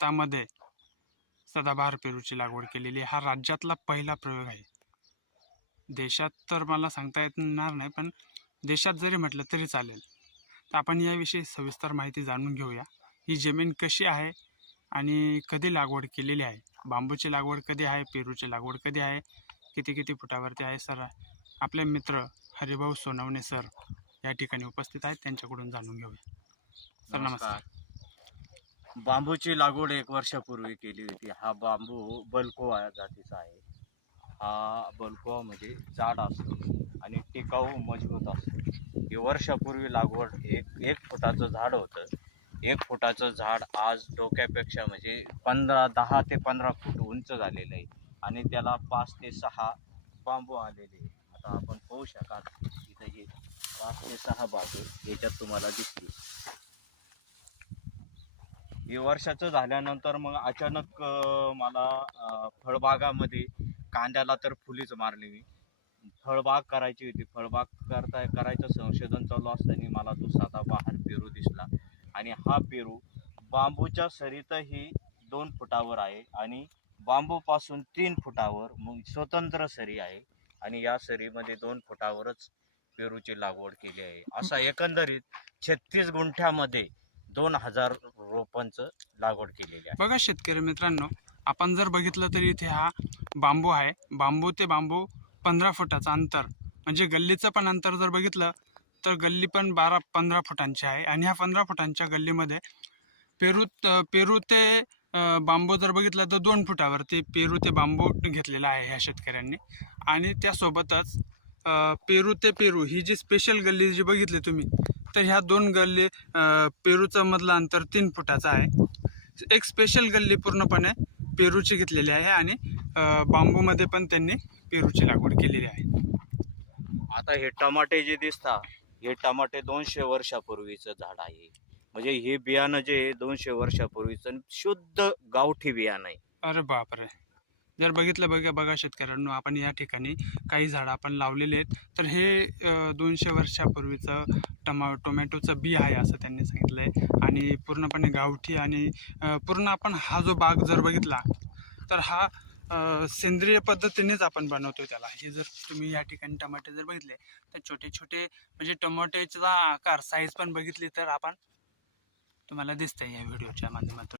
शेतामध्ये सदाबहार पेरूची लागवड केलेली. हा राज्यातला पहिला प्रयोग आहे. देशात तर मला सांगता येणार नाही, पण देशात जरी म्हटलं तरी चालेल. तर आपण याविषयी सविस्तर माहिती जाणून घेऊया. ही जमीन कशी आहे आणि कधी लागवड केलेली आहे, बांबूची लागवड कधी आहे, पेरूची लागवड कधी आहे, किती किती फुटावरती आहे. सर आपले मित्र हरिभाऊ सोनवणे सर या ठिकाणी उपस्थित आहेत, त्यांच्याकडून जाणून घेऊया. सर नमस्कार. बांबूची लागवड 1 वर्षापूर्वी केली होती. हा बांबू बल्कोआ जातीचा आहे. हा बल्कोआ म्हणजे जाड असतो आणि टिकाऊ मजबूत असतो. हे वर्षापूर्वी लागवड एक फुटाचं झाड होतं. 1 फुटाचं झाड आज डोक्यापेक्षा म्हणजे 10 ते 15 फूट उंच झालेलं आहे आणि त्याला 5 ते 6 बांबू आलेले आहे. आता आपण पाहू शकाल इथं हे 5 ते 6 बांबू याच्यात तुम्हाला दिसतील. हे वर्षाचं झाल्यानंतर मग अचानक मला फळबागामध्ये कांद्याला तर फुलीच मारली मी. फळबाग करायची होती. फळबाग करायचं संशोधन चालू असताना मला तो सदाबहार पेरू दिसला आणि हा पेरू बांबूच्या सरीतही 2 फुटावर आहे आणि बांबूपासून 3 फुटावर मग स्वतंत्र सरी आहे आणि या सरीमध्ये 2 फुटावरच पेरूची लागवड केली आहे. असा एकंदरीत 36 गुंठ्यामध्ये 2000 रोपांचं लागवड केलेली आहे. बघा शेतकरी मित्रांनो, आपण जर बघितलं तर इथे हा बांबू आहे. बांबू ते बांबू 15 फुटाचं अंतर, म्हणजे गल्लीचं पण अंतर जर बघितलं तर गल्ली पण 12-15 फुटांची आहे. आणि ह्या 15 फुटांच्या गल्लीमध्ये पेरू ते बांबू जर बघितलं तर 2 फुटावरती पेरू ते बांबू घेतलेला आहे ह्या शेतकऱ्यांनी. आणि त्यासोबतच पेरू ते पेरू ही जी स्पेशल गल्ली जी बघितली तुम्ही, तर ह्या 2 गल्ली पेरूचं मधलं अंतर 3 फुटाचं आहे. एक स्पेशल गल्ली पूर्णपणे पेरूची घेतलेली आहे आणि बांबूमध्ये पण त्यांनी पेरूची लागवड केलेली आहे. आता हे टमाटे जे दिसतात, हे टमाटे 200 वर्षापूर्वीचं झाड आहे. म्हणजे हे बियाणं जे 200 वर्षापूर्वीचं शुद्ध गावठी बियाणं आहे. अरे बापरे. जर बघितलं बघा शेतकऱ्यांनो, आपण या ठिकाणी काही झाडं आपण लावलेले आहेत. तर हे 200 वर्षापूर्वीचं टोमॅटोचं बी आहे असं त्यांनी सांगितलं आहे. आणि पूर्णपणे गावठी आणि पूर्ण आपण हा जो बाग जर बघितला तर हा सेंद्रिय पद्धतीनेच आपण बनवतो त्याला. हे जर तुम्ही या ठिकाणी टमाटे जर बघितले तर छोटे छोटे, म्हणजे टमाट्याचा आकार साईज पण बघितली तर आपण तुम्हाला दिसतंय या व्हिडिओच्या माध्यमातून.